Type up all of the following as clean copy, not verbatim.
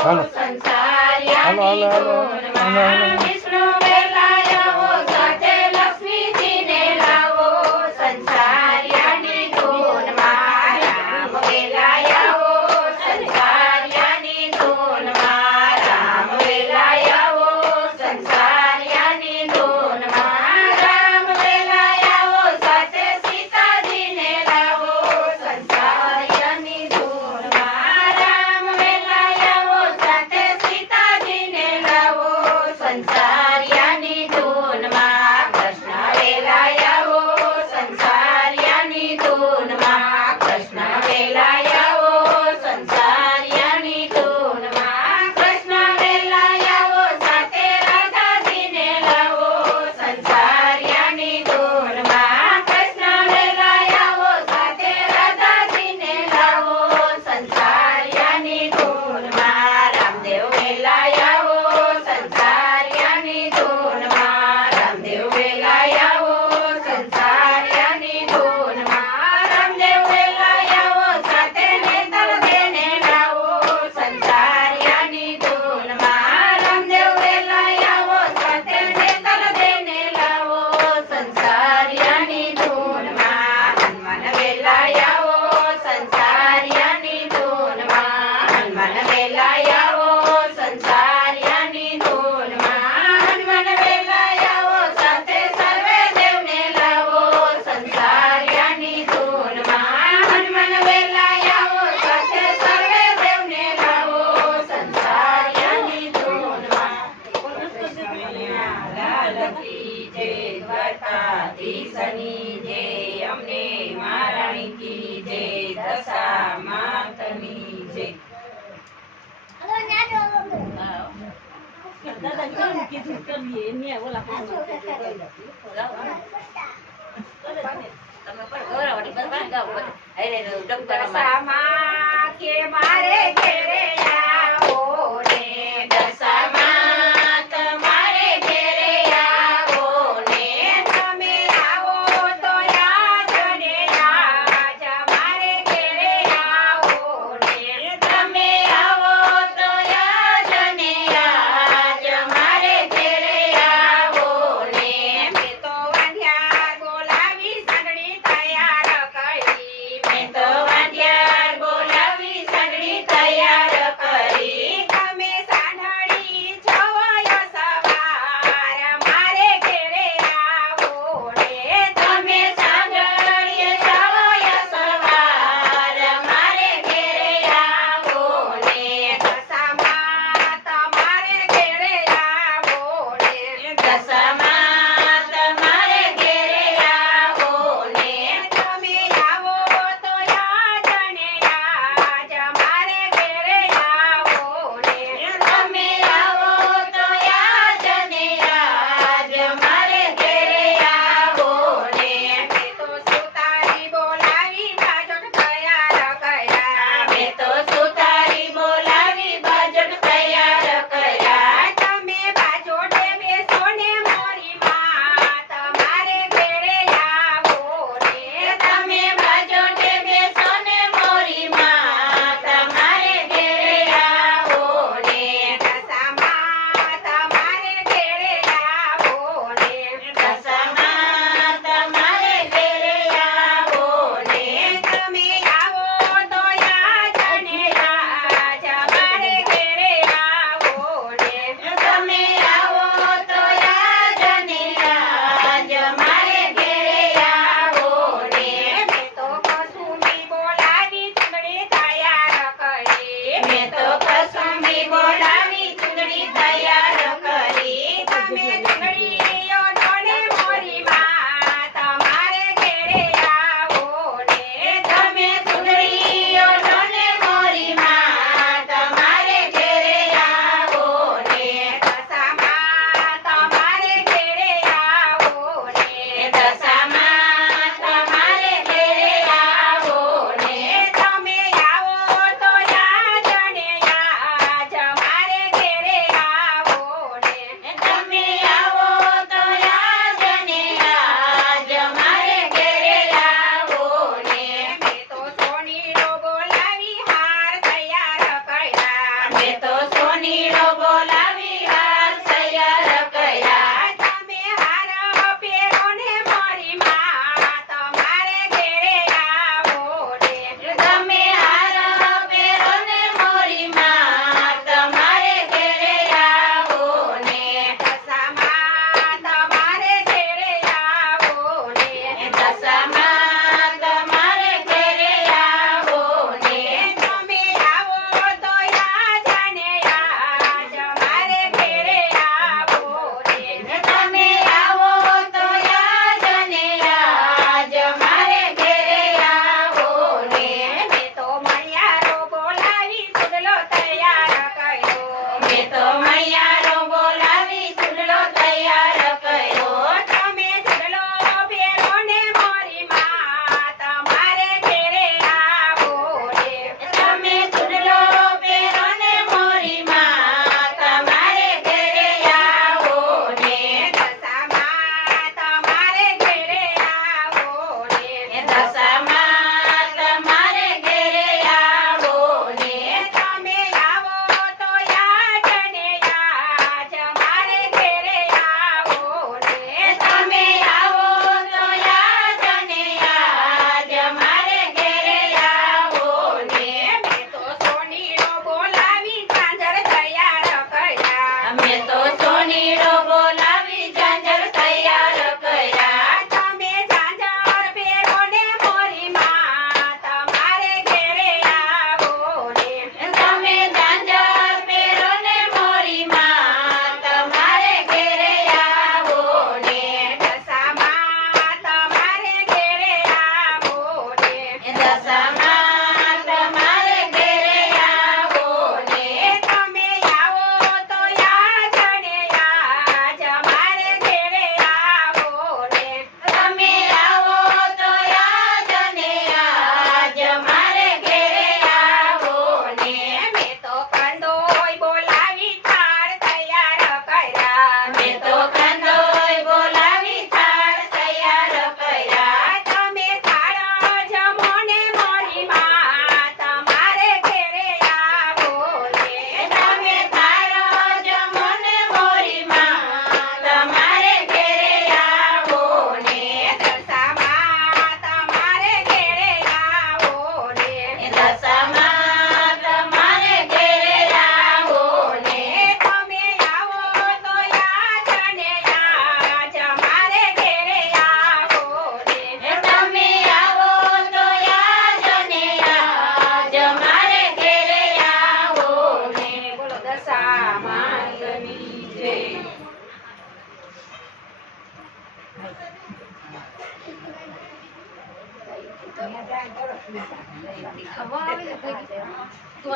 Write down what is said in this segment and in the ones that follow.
હાલો હાલો હાલો હાલો હાલો વિષ્ણુ વેલાયો સાથે લક્ષ્મીજીને લાવો સંસારિયાની ધૂનમાં રામ વેલાયો સંસારિયાની ધૂનમાં રામ વેલાયો સંસારિયાની ધૂનમાં રામ વેલાયો સાથે સીતાજીને લાવો સંસારિયાની ધૂનમાં રામ વેલાયો સાથે સીતાજીને લાવો સંસારિયાની ધૂનમાં કૃષ્ણ વેલાયો સંસારિયાની ધૂનમાં કૃષ્ણ વેલાયો સંસારિયાની ધૂનમાં કૃષ્ણ વેલાયો સાથે રાધાજીને લાવો સંસારિયાની ધૂનમાં કૃષ્ણ વેલાયો સાથે રાધાજીને લાવો સંસારિયાની ધૂનમાં રામદેવ વેલાયો સંસારિયાની ધૂનમાં રામદેવ વેલાયો સંસારિયાની ધૂનમાં રામદેવ વેલાયો સાથે નેતર દેને લાવો સંસારિયાની ધૂનમાં રામદેવ વેલાયો સાથે નેતર દેને લાવો સંસારિયાની ધૂનમાં હનુમાન વેલાયો સંસારિયાની ધૂનમાં હનુમાન વેલાયો સંસારિયાની ધૂનમાં હનુમાન વેલાયો સાથે સર્વે દેવને લાવો સંસારિયાની ધૂનમાં હનુમાન વેલાયો સાથે સર્વે દેવને લાવો સંસારિયાની ધૂનમાં લાલ કી જય દ્વારકાધીશની જય અમને મહારાણી કી જય દશા માતની જય દશામાં કે મારે ઘેરે આવો ને દશામાં તમારે ઘેરે આવો ને તમે આવો તો યાદ ને યાદ મારે ઘેરે આવો ને તમે આવો તો યાદ ને યાદ મારે ઘેરે આવો ને મેં તો વાંધ્યા બોલાવી સાંગડી તૈયાર કરી મેં તો વાંધ્યા બોલાવી સાંગડી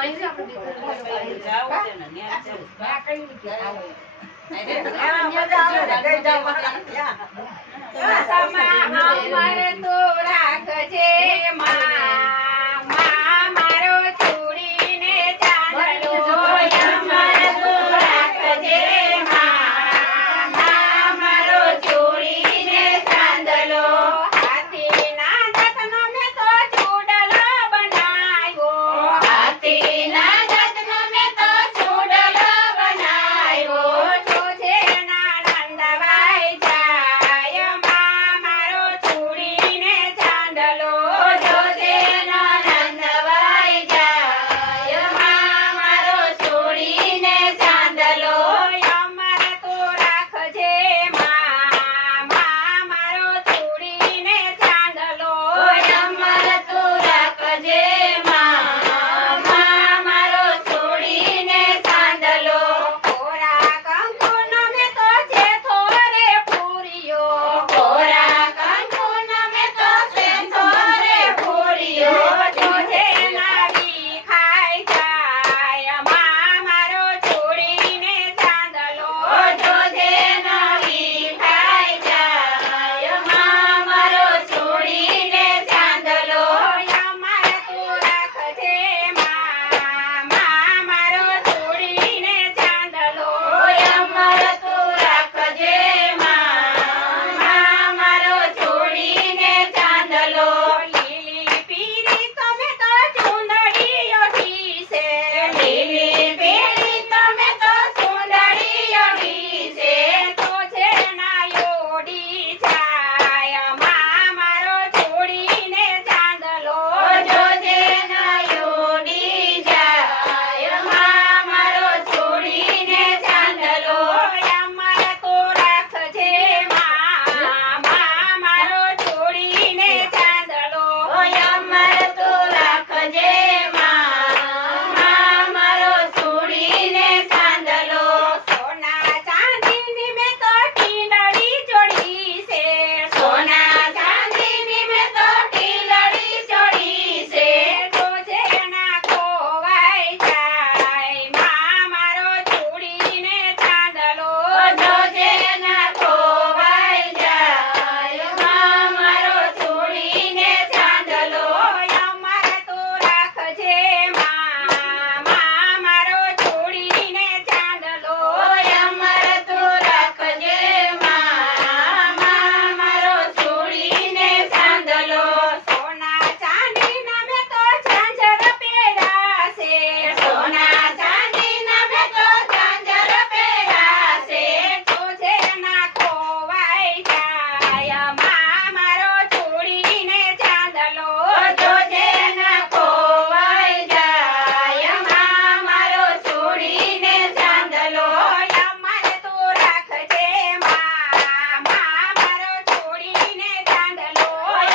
જાવું છે ને ન્યા જવું. અમારે તો રાખજે માં મારો ચૂડીને ચાંદલો અમારે તો રાખજે માં મારો ચૂડીને ચાંદલો હાથીના દાંતનો મેં તો ચૂડલો બનાવ્યો હાથીના દાંતનો મેં તો ચૂડલો બનાવ્યો જોજે નાનંદવાઈ જાય માં મારો ચૂડીને ચાંદલો જોજે નાનંદવાઈ જાય માં મારો ચૂડીને ચાંદલો અમારે તો રાખજે માં મારો ચૂડીને ચાંદલો અમારે તો રાખજે માં મારો ચૂડીને ચાંદલો કોરા કંકુનો મેં તો છે થોરે પૂરીયો કોરા કંકુનો મેં તો છે થોરે પૂરીયો જોજે નાવી ખાઈ જાય માં મારો ચૂડીને ચાંદલો જોજે નાવી ખાઈ જાય માં મારો ચૂડીને ચાંદલો અમારે તો રાખજે માં મારો ચૂડીને ચાંદલો અમારે તો રાખજે માં મારો ચૂડીને ચાંદલો લીલી પીળી તમે તો ચુંદડી ઓઢી છે લીલી પીળી તમે તો ચુંદડી ઓઢી છે તો છે ના ઓઢી જાય માં મારો ચૂડીને ચાંદલો જોજે ના ઓઢી જાય માં મારો ચૂડીને ચાંદલો અમારે તો રાખજે માં મારો ચૂડીને ચાંદલો અમારે તો રાખજે માં મારો ચૂડીને ચાંદલો સોના ચાંદીની મેં તો ટીંડળી ચોડી છે સોના ચાંદીની મેં તો ટીંડળી ચોડી છે જોજે ના ખોવાઈ જાય માં મારો ચૂડીને ચાંદલો જોજે ના ખોવાઈ જાય માં મારો ચૂડીને ચાંદલો અમારે તો રાખજે માં મારો ચૂડીને ચાંદલો અમારે તો રાખજે માં મારો ચૂડીને ચાંદલો સોના ચાંદીના મેં તો ઝાંઝર પહેર્યા છે સોના ચાંદીના મેં તો ઝાંઝર પહેર્યા છે જોજે ના ખોવાઈ જાય માં મારો ચૂડીને ચાંદલો જોજે ના ખોવાઈ જાય માં મારો ચૂડીને ચાંદલો અમારે તો રાખજે માં મારો ચૂડીને ચાંદલો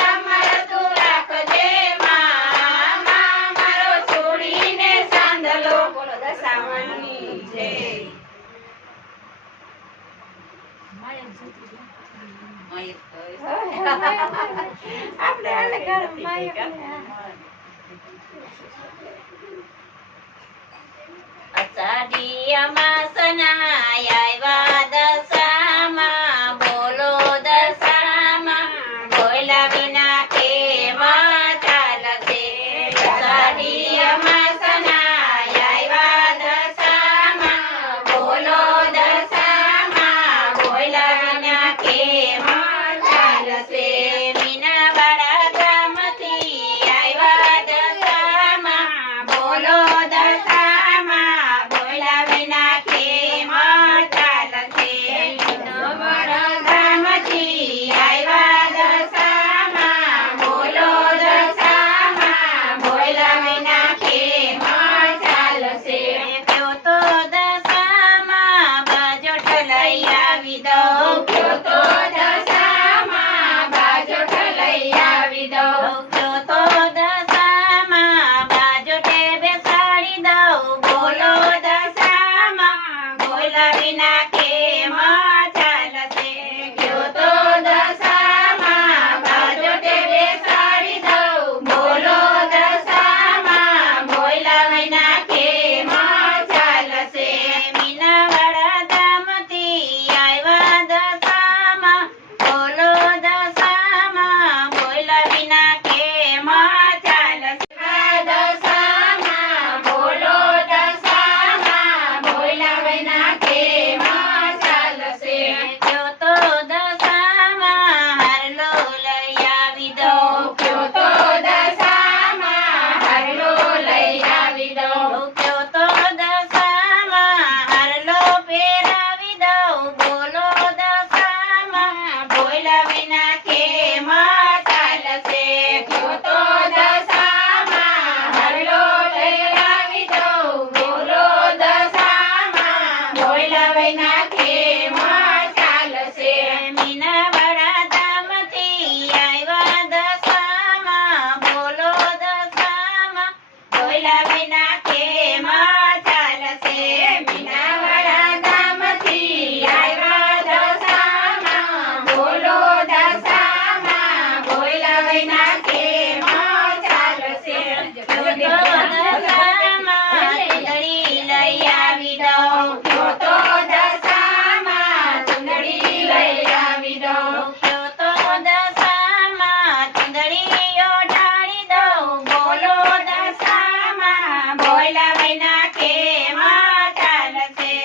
અમારે તો રાખજે માં મારો ચૂડીને ચાંદલો બોલો દશામાની જય આપણે આને ઘરમાં અષાઢી અમાસના આવ્યા દશામાં બોલો દશામાં બોલા વિના કેવા ચાલશે અષાઢી અમાસના આવ્યા દશામાં બોલો દશામાં બોલા વિના કેવા ચાલશે મીનાવાડા ગામથી આવ્યા દશામાં બોલો દશામાં બોલા વિના કેવા વૈના કેમ ચાલશે મીનાવાડા ધામથી આવ્યા દશામાં બોલો દશામાં ભોલા વિના કેમ ચાલશે મીનાવાડા ધામથી આવ્યા દશામાં બોલો દશામાં ભોલા વિના કેમ ચાલશે તો દશામાં ચૂંદડી લઈ આવી દઉં તો દશામાં ચૂંદડી લઈ આવી દઉં તો દશામાં ચૂંદડીઓ ઢાળી દઉં બોલો દશામાં ભોલા વિના કેમ ચાલશે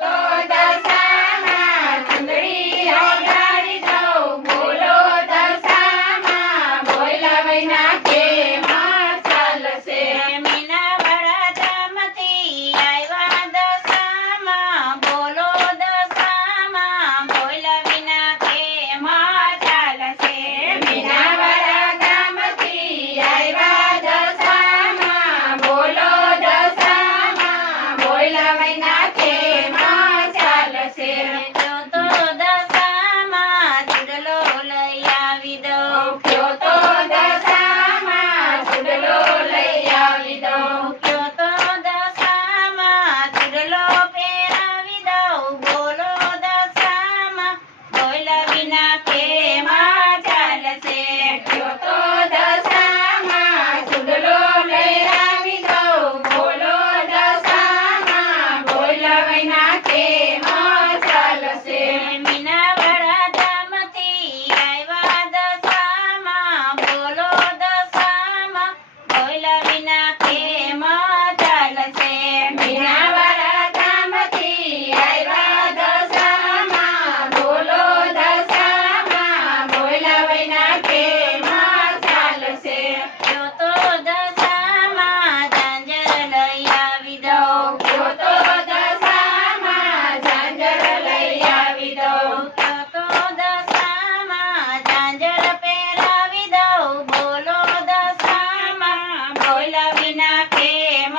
તો દશામાં ચૂંદડી લગાડી દઉં બોલો દશામાં ભોલા વિના કેમ ચાલશે મીનાવાડા ધામથી આવ્યા દશામાં બોલો દશામાં ભોલા વિના કેમ ચાલશે મીનાવાડા ગામથી આવ્યા દશામાં બોલો દશામાં ભોલા વિના કેમ ચાલશે તો દશામાં ચૂડલો લઈ આવી દઉં તો દશામાં ચૂડલો લઈ આવી દઉં તો દશામાં ચૂડલો પહેરાવી દઉં બોલો દશામાં ભોલા વિના કેમ ચાલશે તો દશામાં ચૂડલો લઈ આવી દઉં બોલો દશામાં ભોલા વિના કેમ ચાલશે મીનાવાડા ધામથી આવ્યા દશામાં બોલો દશામાં ભોલા વિના કેમ ચાલશે મીનાવાડા ગામથી આવ્યા દશામાં બોલો દશામાં ભોલા વિના કેમ ચાલશે તો દશામાં ઝાંઝર લઈ આવી દઉં તો દશામાં ઝાંઝર લઈ આવી દઉં તો દશામાં ઝાંઝર પહેરાવી દઉં બોલો દશામાં ભોલા વિના કેમ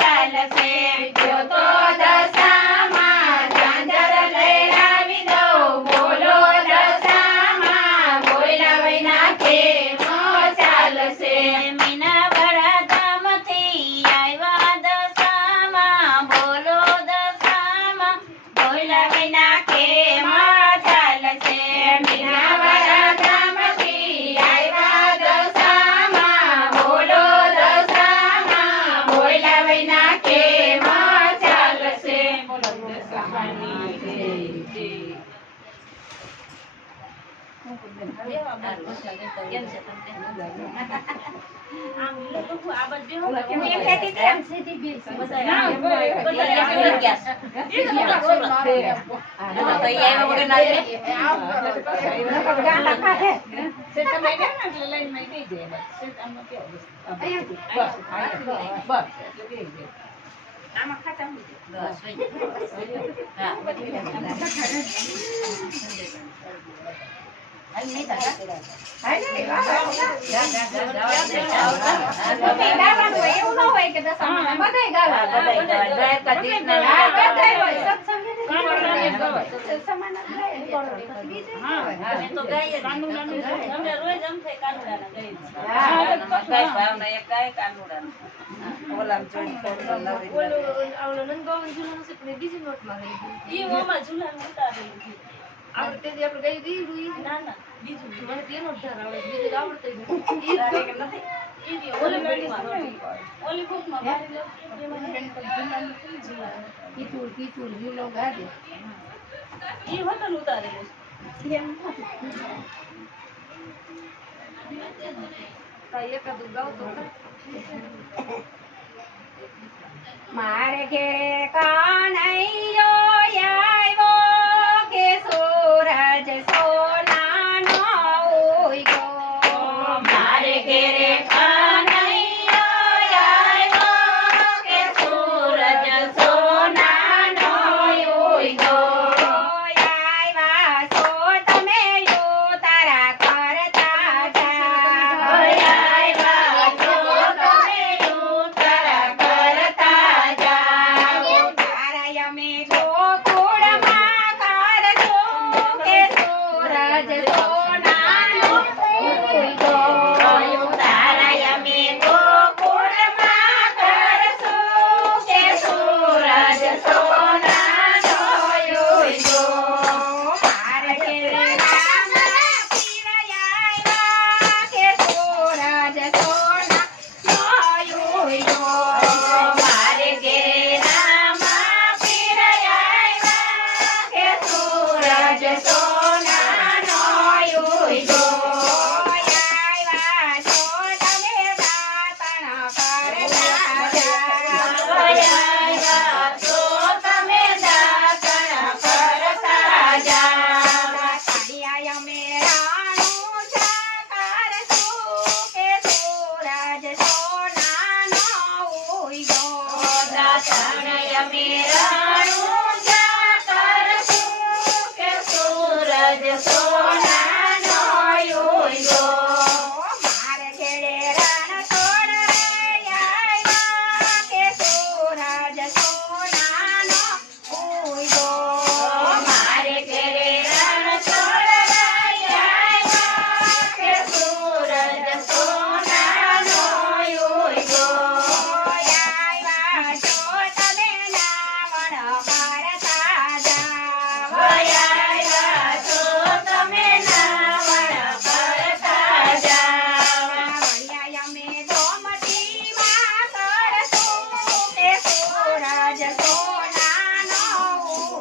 ચાલશે તો દશામાં ઝાંઝર લઈ આવી દઉં બોલો દશામાં ભોલા વિના કેમ ચાલશે મીનાવાડા ધામથી આવ્યા દશામાં બોલો દશામાં ભોલા વિના કેમ ચાલશે મીનાવાડા ગામથી આવ્યા દશામાં બોલો દશામાં ભોલા વિના કેમ ચાલશે મારે ઘેરે કાનૈયો આવ્યો કે સૂરજ સોનાનો ઉગ્યો મારે ઘેરે કાનૈયો આવ્યો કે સૂરજ સોનાનો ઉગ્યો. આવ્યા છો તમે તારા કરતા જા આવ્યા છો તમે ઉતારા કરતા જાઓ. તારા અમે લોકો અમે રણુજા કરશું કે સૂરજ સોનાનો ઉગ્યો. મારે ઘેરે રણ છોડ રે આવ્યા કે સૂરજ સોનાનો ઉગ્યો. મારે ઘેરે રણછોડ આવ્યા કે સૂરજ સોનાનો ઉગ્યો. આવ્યા છો તમે નાવણ કરતા જાવ. આવ્યા છો તમે નાવણ કરતા જાવ. વળ્યા અમે ગોમતીમાં કરશું કે સૂરજ સોનાનો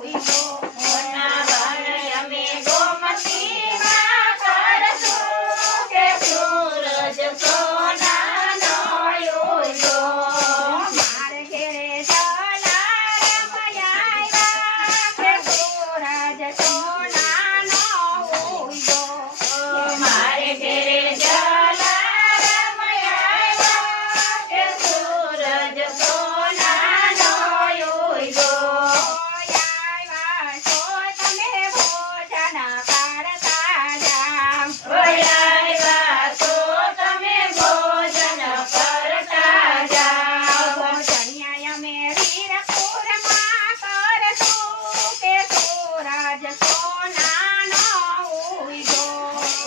ઉગ્યો. નાવણ અમે ગોમતીમાં કરશું કે સૂરજ સોનાનો ઉગ્યો. મારે ઘેરે જલારામ આવ્યા કે સૂરજ સોનાનો ઉગ્યો. મારે ઘેરે જલારામ આવ્યા કે સૂરજ સોનાનો ઉગ્યો. આવ્યા છો તમે ભોજન કરતા જાવ. આવ્યા છો તમે ભોજન કરતા જાવ. ભોજનિયા અમે વીરપુરમાં કરશું કે સૂરજ સોનાનો ઉગ્યો.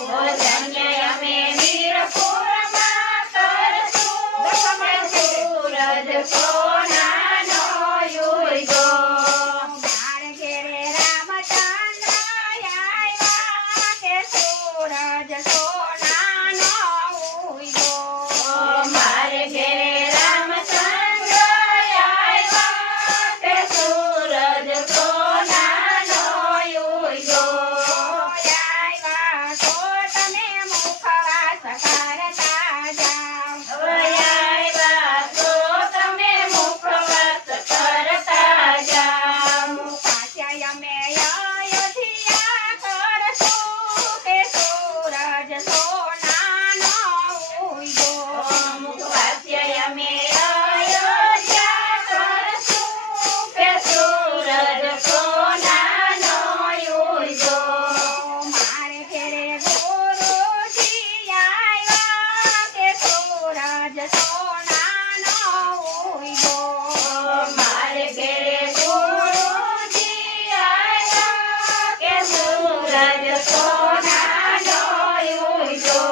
ભોજન્ય અમે વીરપુરમાં કરશું કે સૂરજ સોનાનો ઉગ્યો. મારે ઘેરે રામચંદ્ર આવ્યા કે સૂરજ સોનાનો ઉગ્યો. મારે ઘેરે રામચંદ્ર આવ્યા કે સૂરજ સોનાનો ઉગ્યો. આવ્યા છો તમે મુખવાસ કરતા જાવ. આવ્યા છો તમે મુખવાસ કરતા જાવ. પાછા અમે અયોધ્યા કરશું કે સૂરજ સોનાનો ઉગ્યો. મુખવાસ્ય અમે અયોધ્યા કરશું કે સૂરજ સોનાનો ઉગ્યો. મારે ઘેરે ગુરુજી આવ્યા કે સૂરજ સોનાનો ઉગ્યો. મારે ઘેરે ગુરુજી આવ્યા કે સૂરજ સોનાનો ઉગ્યો.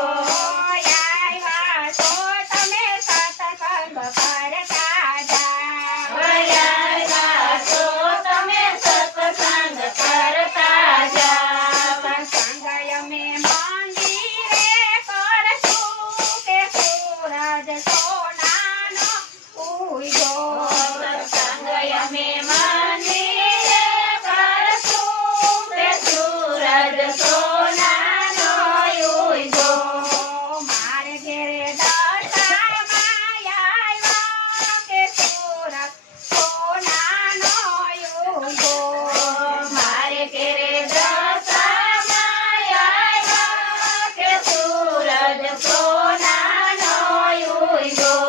આવ્યા છો તમે સત્સંગ કરતા જાવ. આવ્યા છો તમે સત્સંગ કરતા જાવ. સત્સંગ અમે મંદિરે કરશું કે સૂરજ સોનાનો ઉગ્યો. સત્સંગ અમે મંદિરે કરશું કે સૂરજ સોનાનો ઉગ્યો. મારે ઘેરે દશામાં આવ્યા કે સૂરજ સોનાનો ઉગ્યો. મારે ઘેરે દશામાં આવ્યા કે સૂરજ સોનાનો ઉગ્યો.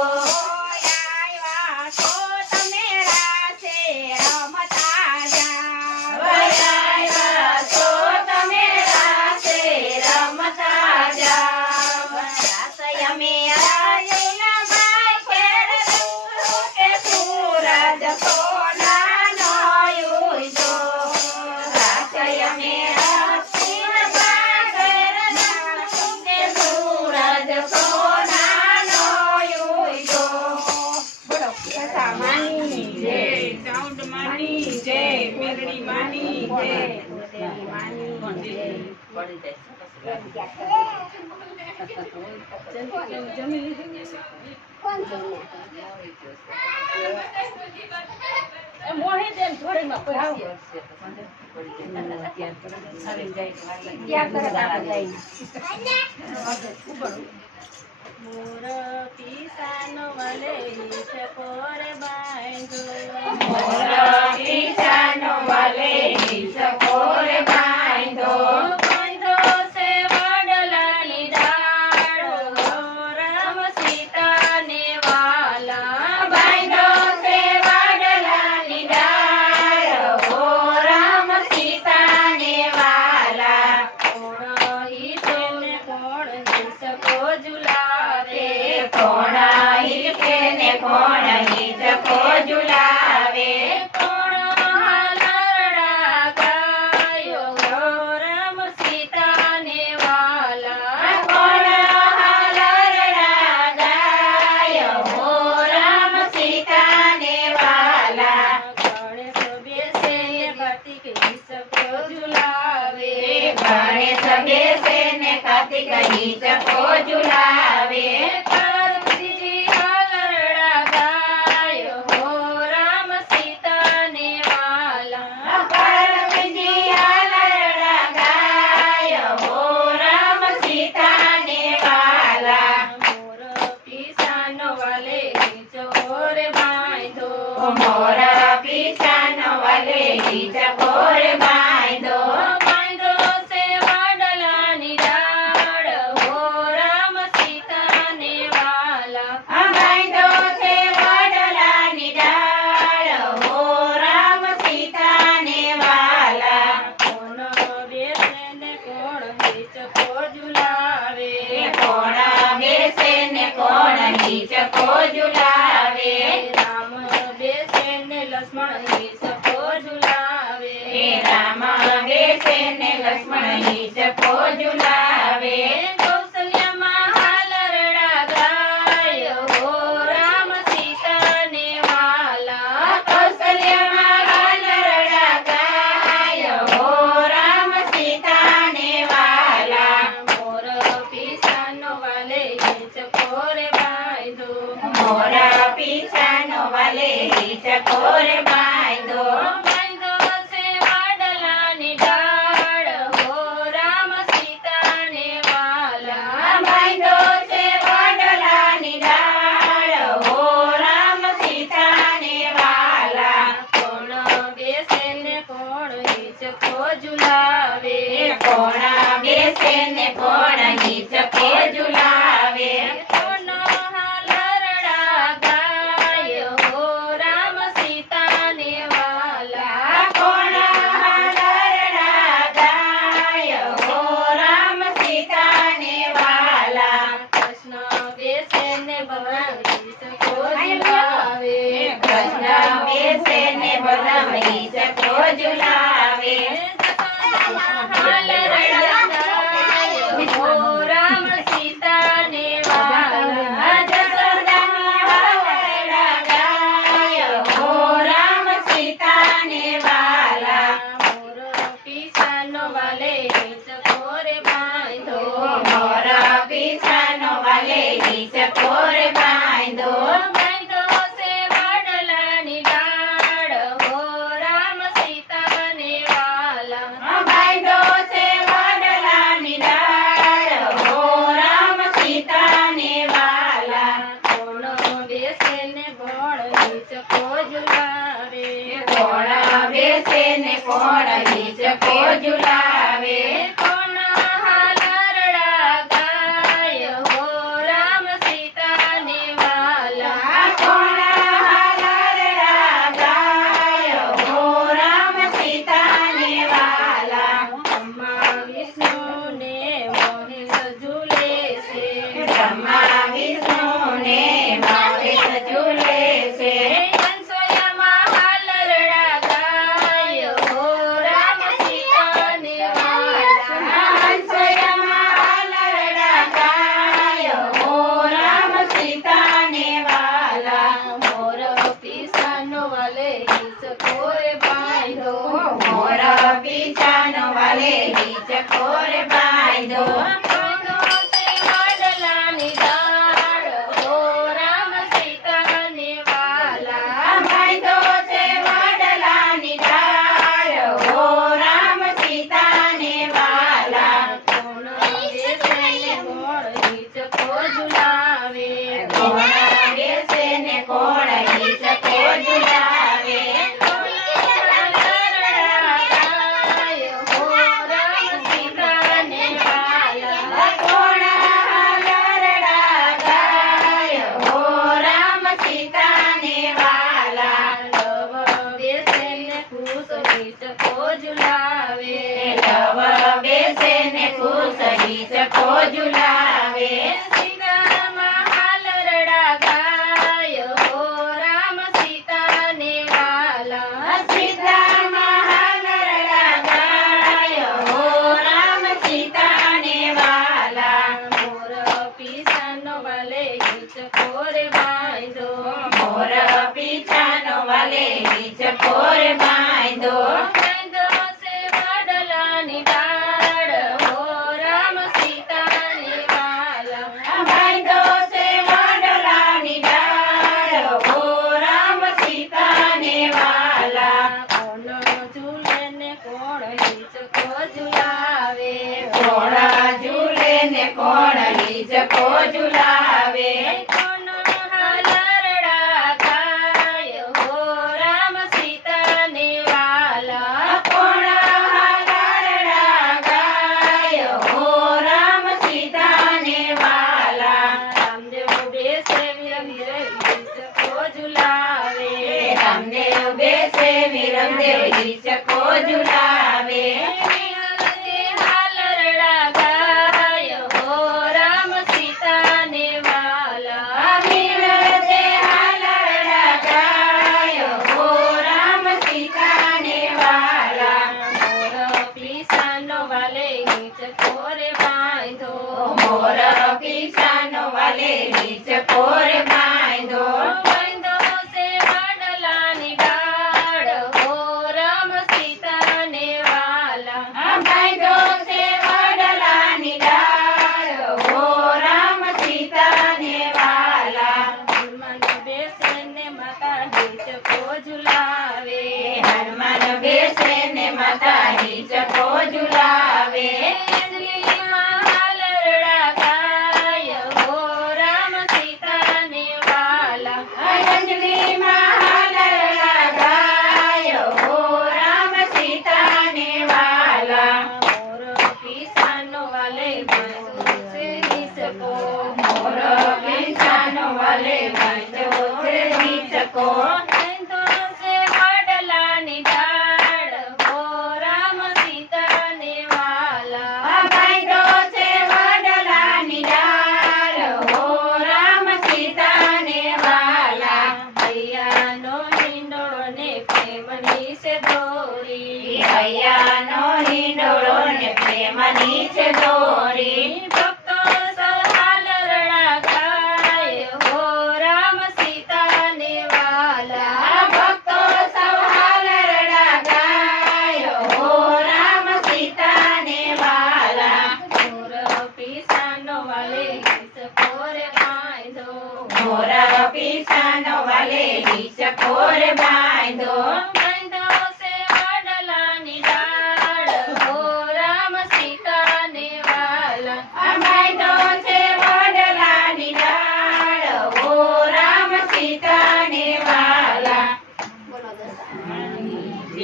આવ્યા છો તમે રાસે રમતા જાવ. આવ્યા છો તમે રાસે રમતા જાવ. રાસ અમે આયનભાઈ ખેડશું કે સૂરજ સોનાનો ઉગ્યો. રાસ અમે અશ્વિનભાઈ ખેડશું કે સૂરજ સોનાનો ઉગ્યો. બોલો કથા માની જય ચાઉંડ માની જય મેરડી માની જય દેવી માની જય. કોણ મોર પિસાનો વલે ચકોર બાંધો. મોર પિસાનો વલે ચકોર બાંધો. બાંધો છે વડલાની ડાળો, રામ સીતાને વાલા. બાંધો છે વડલાની પીછાનો વાલે હિચકો રે બાંધો બાંધો છે વડલાની ડાળ હો રામ સીતાને વાલા બાંધો છે વડલાની ડાળ હો રામ સીતાને વાલા કોણ બેસે ને કોણ હિચકો ઝુલાવે કોણ બેસે ને કોણ હિચકો ઝુલાવે રામ બેસે ને લક્ષ્મણ હિચકો ઝુલાવે રામ બેસે ને લક્ષ્મણ હિચકો ઝુલાવે કૌશલ્યમાં હાલરડા ગાય હો રામ સીતાને વાલા કૌશલ્યમાં હાલરડા ગાય હો રામ સીતાને વાલા મોર પીછાનો વાલે હિચકો રે બાંધો મોરા પીછાનો વાલે હિચકો રે બાંધો બાંધો છે વડલાની ડાળ હો રામ સીતાને વાલા બાંધો છે વડલાની ડાળ હો રામ સીતાને વાલા કોણ બેસે ને કોણ હિચકો ઝુલાવે કોણ બેસે ને કોણ હિચકો ઝુલાવે કોણ હાલરડા ગાય હો રામ સીતાને વાલા કોણ હાલરડા ગાય હો રામ સીતાને વાલા કૃષ્ણ બેસે ને બલરામ હિચકો ઝુલાવે કૃષ્ણ બેસે ને બલરામ હિચકો ઝુલાવે હાલરડા ગાય હો રામ સીતાને વાલા જશોદાની હાલરડા ગાય હો રામ સીતાને વાલા મોર પીછાનો વાલે હિચકો રે બાંધો મોરા પીછાનો વાલે હિચકો રે બાંધો બાંધો છે વડલાની ડાળ હો રામ સીતાને વાલા બાંધો છે વડલાની ડાળ હો રામ સીતાને વાલા કોણ બેસે ને કોણ હિચકો ઝુલાવે કોણ બેસે ને કોણ હિચકો ઝુલાવે કોણ હાલરડા ગાય હો રામ સીતાને વાલા કોણ હાલરડા ગાય હો રામ સીતાને વાલા બ્રહ્મા વિષ્ણુને મોહિત ઝૂલે છે બ્રહ્મા વિષ્ણુને મહેશ ઝૂલે છે હંસોયામાં હાલરડા ગાય હો રામ સીતાને વાલા હંસોયામાં હાલરડા ગાય હો રામ સીતાને વાલા મોર પીછાનો વાલે હિચકો રે બાંધો મોરા પીછાનો વાલે હિચકો રે બાંધો બાંધો છે વડલાની ડાળ હો રામ સીતાને વાલા બાંધો છે વડલાની ડાળ હો રામ સીતાને વાલા કોણ બેસે ને કોણ હિચકો ઝુલાવે કોણ બેસે ને કોણ હિચકો ઝુલાવે હાલરડા ગાય હો રામ સીતાને વાલા કોણ હાલરડા ગાય હો રામ સીતાને વાલા લવ બેસે ને ખુશ હિચકો ઝુલાવે લવ બેસે ને ખુશ હિચકો ઝુલાવે સીતામાં હાલરડા ગાય હો રામ સીતાને વાલા સીતામાં હાલરડા ગાય હો રામ સીતાને વાલા મોર પીછાનો વાલે હિચકો રે બાંધો મોર પીછાનો વાલે હિચકો રે બાંધો બાંધો છે વડલાની ડાળ હો રામ સીતાને વાલા બાંધો છે વડલાની ડાળ હો રામ સીતાને વાલા કોણ ઝૂલે ને કોણ હિચકો ઝુલાવે કોણ ઝૂલે ને કોણ હિચકો ઝુલાવે કોણ હાલરડા ગાય હો રામ સીતા રામદેવ બેસે વિરમદેવ હિચકો ઝુલાવે હાલરડા ગાય હો રામ સીતાને વાલા વિરમદે હાલરડા ગાય હો રામ સીતાને વાલા મોર પીસાનો વાલે હિંચકો રે બાંધો મોર પીસાનો વાલે હિચકો રે બાંધો બાંધો છે વડલાની ડાળ હો રામ સીતાને વાલા બાંધો છે વડલાની ડાળ હો રામ સીતાને વાલા હનુમાન બેસે ને માતા હિંચકો ઝુલાવે હનુમાન બેસે ને માતા હિચકો ઝુલાવે અંજલીમાં હાલરડા ગાય હો રામ સીતાને વાલા અંજલીમાં હાલરડા ગાય હો રામ સીતાને વાલા મોર પીસાનો વાલે બાંધો છે હિંચકો મોર પીસાનો વાલે બાંધો છે હિચકો બાંધો છે વડલાની ડાળ હો રામ સીતાને વાલા બાંધો છે વડલાની ડાળ હો રામ સીતાને વાલા હૈયાનો હિંડોળો ને પ્રેમની છે દોરી હૈયાનો હિંડોળો ને પ્રેમની છે દોરી ભક્તો સૌ હાલરડા ગાય હો રામ સીતાને વાલા ભક્તો સૌ હાલરડા ગાય હો રામ સીતાને વાલા મોર પીસાનો વાલે હિંચકો રે બાંધો મોર પીસાનો વાલે હિચકો રે બાંધો બાંધો છે વડલાની ડાળ હો રામ સીતાને વાલા બાંધો છે વડલાની ડાળ હો રામ સીતાને વાલા બોલો દશા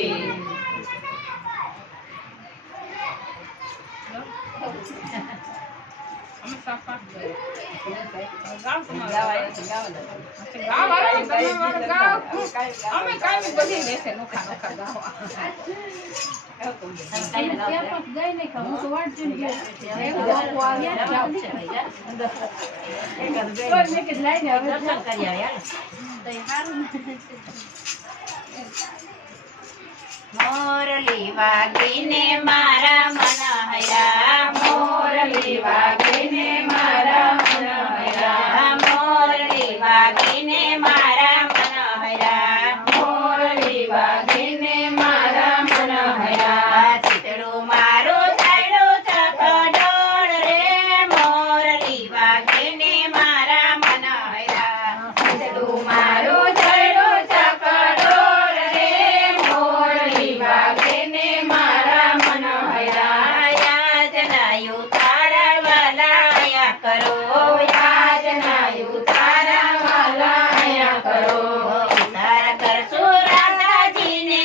મોરલી વાગીને મારા મન હૈયા મોરલી વાગીને મારા મન હૈયા મોરલી વાગીને મારા મન હૈયા મોરલી વાગીને મારા મન હૈયા ચિતડું મારું થયું ચકડોળ રે મોરલી વાગીને મારા મન હૈયા ચિતડું મારું થયું ચકડોળ રે મોરલી વાગીને મારા મન હૈયા યાજનાયું તારા વાલાયા કરો યાજનાયું તારા વાલાયા કરો ઉતાર કરશું રાધાજીને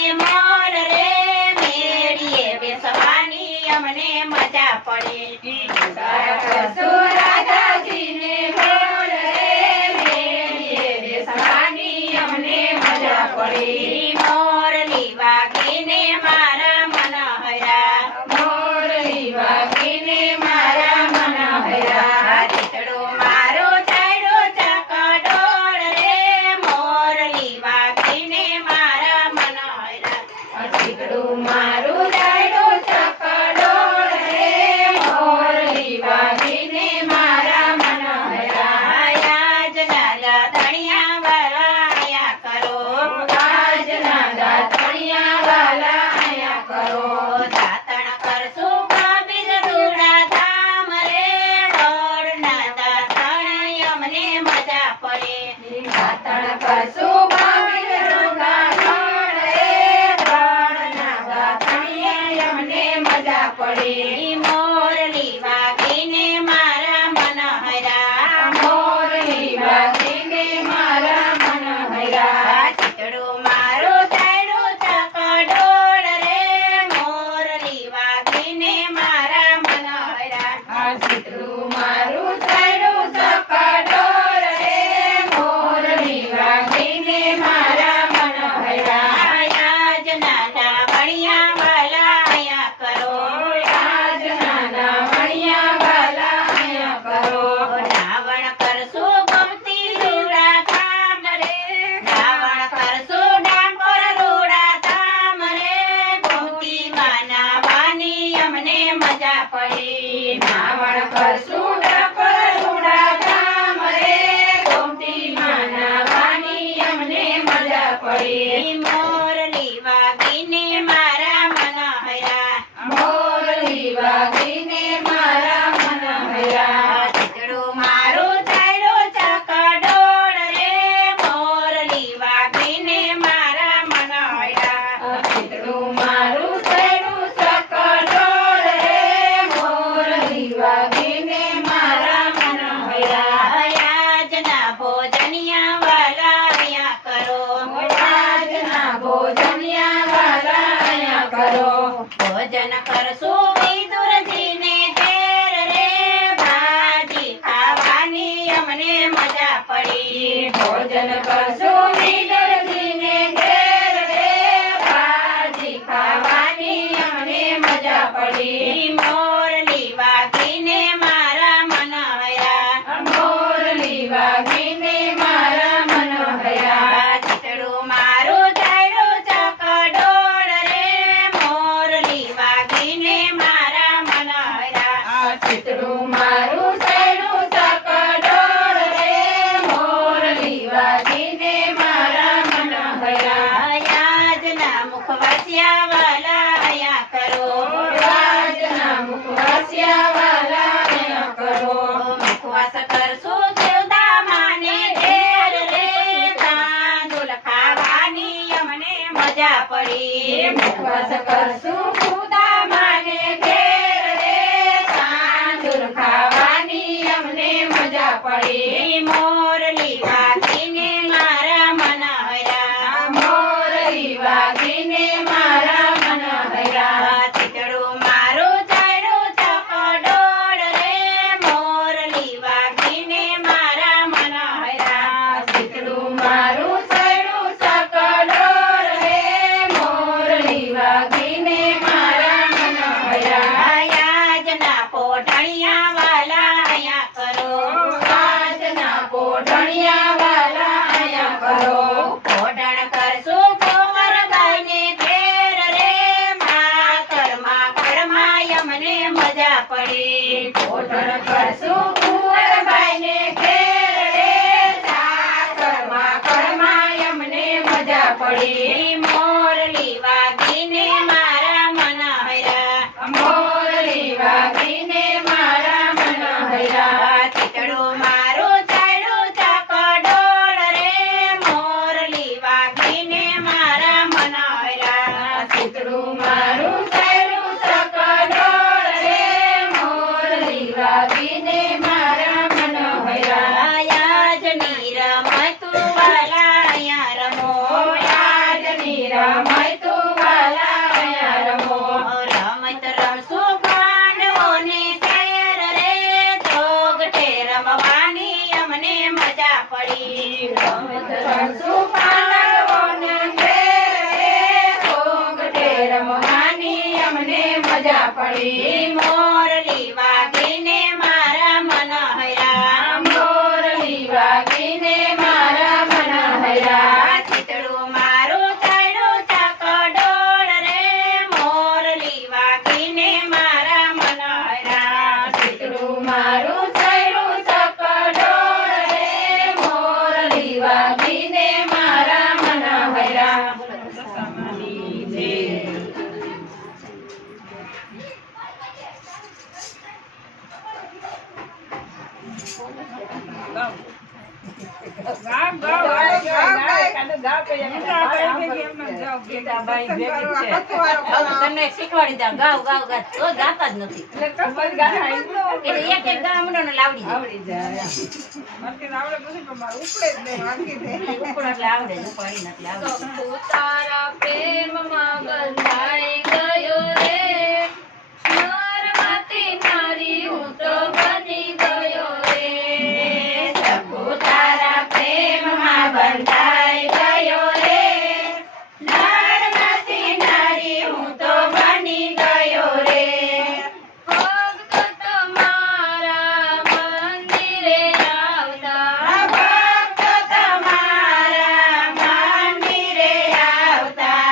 ચિતડું મારું સૈડું સકડોળ રે મોરલી વાગીને મારા મન હૈયા આજના ભોજનિયા વાલા અહીંયા કરો આજના ભોજનિયા વાલા અહીંયા કરો ભોજન કરશું વિદુરજીને ઘેર રે ભાજી ખાવાની અમને મજા પડી ભોજન કરશું વિદુરજીને ઘેર રે ભાજી ખાવાની અમને મજા પડી મોરલી વાગીને મારા મન હૈયા મોરલી વાગીને મારા મન હૈયા ચિતડું મારું ચાલ્યું ચકડોળ રે મોરલી વાગીને મારા મન હૈયા ચિતડું મારું સૈડું સકડોળ રે મોરલી વાગીને મારા મન હૈયા આજના મુખવાસિયા વાલા અહીંયા કરો રાજના મુખવાસિયા વાલા અહીંયા કરો મુખવાસ કરશું દેવદામાને ઘેર રે તાંદુલ ખાવાની અમને મજા પડી મુખવાસ કરશું ખુદા માને ઘેર રે તાંદુલ ખાવાની અમને મજા પડી મોરલી વાગીને મારા મન હૈયા મોરલી વાગીને મારા મન હૈયા ચિતડું મારું ચાલ્યું ચકડોળ રે મોરલી વાગીને મારા મન હૈયા ચિતડું મારું સૈડું સકડોળ રે મોરલી વાગીને મારા મન હૈયા આજના પોઢણિયા વાલા અહીંયા કરો આજના પોઢણિયા વાલા અહીંયા કરો પોઢણ કરશું કુંવરબાઈને ઘેર રે માકરમાં અમને મજા પડી પોઢણ કરશું કુંવરબાઈને ઘેર રે સાસરમાં કરમાં અમને મજા પડી મોરલી વાગીને મારા મન હૈયા મોરલી વાગીને મારા મન હૈયા ચિતડું મારું ચાલ્યું ચકડોળ રે મોરલી વાગીને મારા મન હૈયા ચિતડું મારું સૈડું સકડોળ રે મોરલી વાગીને મારા મન હૈયા આજની રમતું વાલા અહીંયા રમો આજની રમાય તું વાલા અહીંયા રમો રમત રમશું પાંડવોને ઘેર રે ચોગઠે રમવાની અમને મજા પડી રમત રમશું પાંડવોને ઘેર રે ઘોંઘટે રમવાની અમને મજા પડી મોરલી વાગીને મારા મન હૈયા મોરલી વાગીને મારા મન હૈયા ચિતડું મારું ચાલ્યું ચકડોળ રે મોરલી વાગીને મારા મન હૈયા ચિતડું મારું સૈડું સકડોળ રે મોરલી વાગીને મારા મન હૈયા તમને શીખવાડી દા ગાવ ગાવ ગાવ તો ગાતા જ નથી એટલે એક એક ગામડો ને લાવડી આવડી જાય ઉપર એટલે આવડે જ પડી નથી આવડે તારા પ્રેમમાં બંધાઈ ગયો રે નરમાંથી નારી હું તો બની ગયો રે સખુ તારા પ્રેમમાં બંધાઈ ગયો રે નરમાંથી નારી હું તો બની ગયો રે ભક્ત તમારા મંદિરે આવતા ભક્ત તમારા મંદિરે આવતા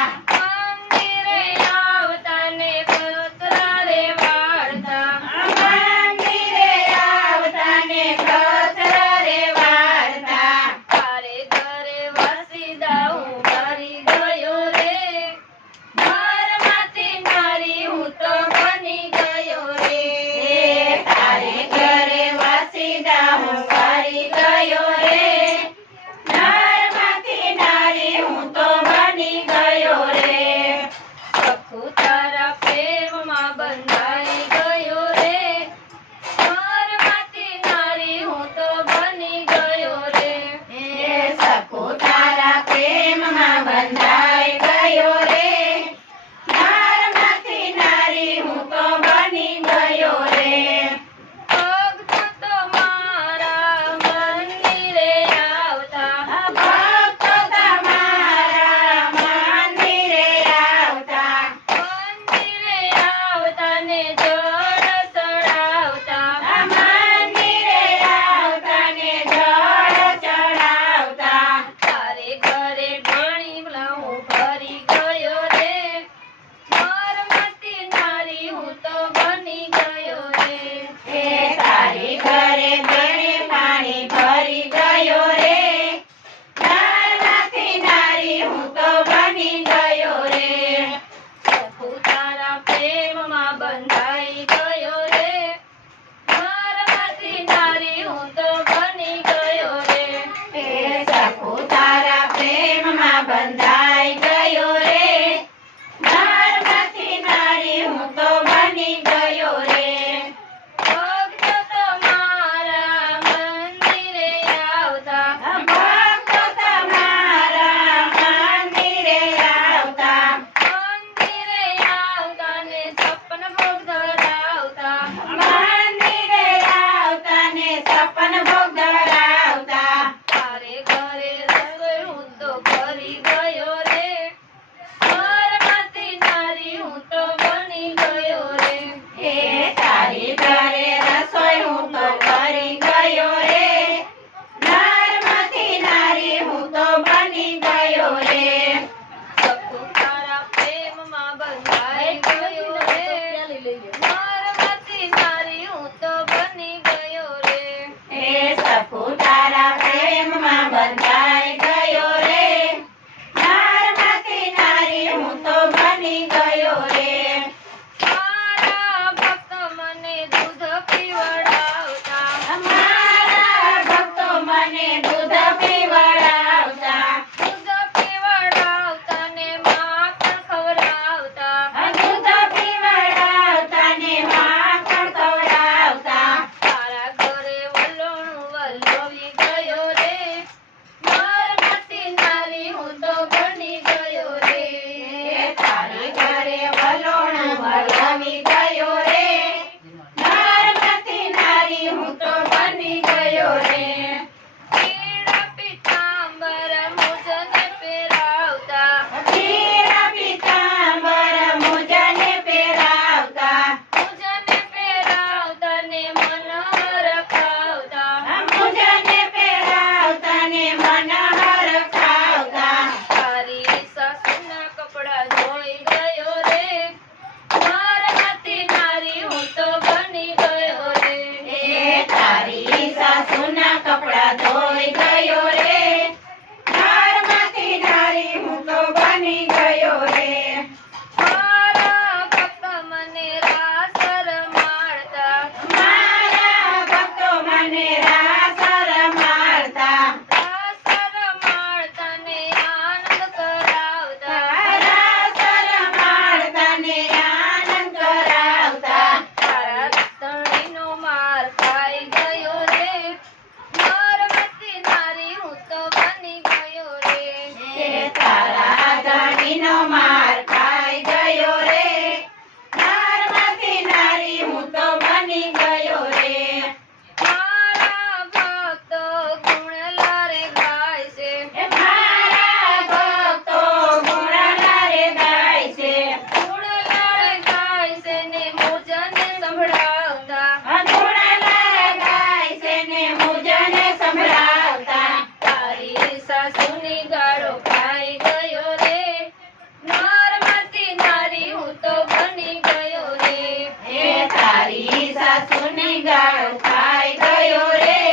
શૃંગાર થાય ગયો રે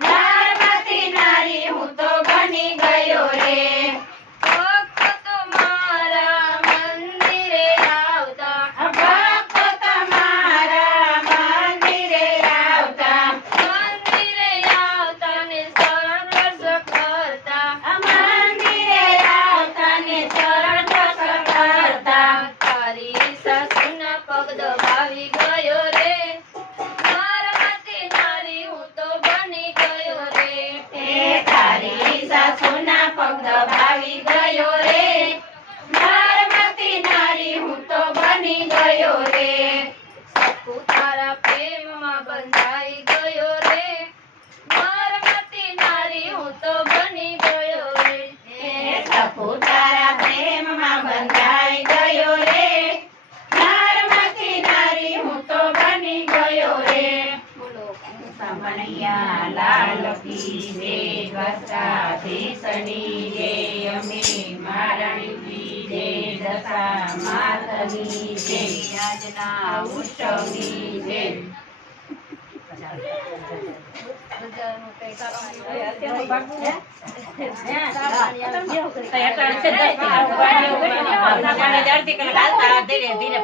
નારમાંથી નારી હું તો બની ગયો રે ભક્તો મારા મંદિરે આવતા ભક્તો તમારા મંદિરે આવતા ને સરળ દર્શન કરતા મંદિરે આવતા ને ચરણ દર્શન કરતા તારી સાસુના પગ દબાવી ગયો રે મારામાંથી નારી હું તો બની ગયો રે એ તારી સાસુના પગ દબાવી ગયો રે નારમાંથી નારી હું તો બની ગયો રે સખુ તારા પ્રેમમાં બંધાઈ ગયો રે મારામાંથી નારી હું તો બની ગયો રે એ સખુ તારા પ્રેમમાં બંધાઈ ગયો રે નારમાંથી નારી હું તો બની ગયો રે બોલો સમણિયા લાલ કી જય દ્વારકાધીશની જય અમે મહારાણી કી જય દશા માતની જય આજના ઉત્સવની જય બજારનું કઈ કામ ધીરે ધીરે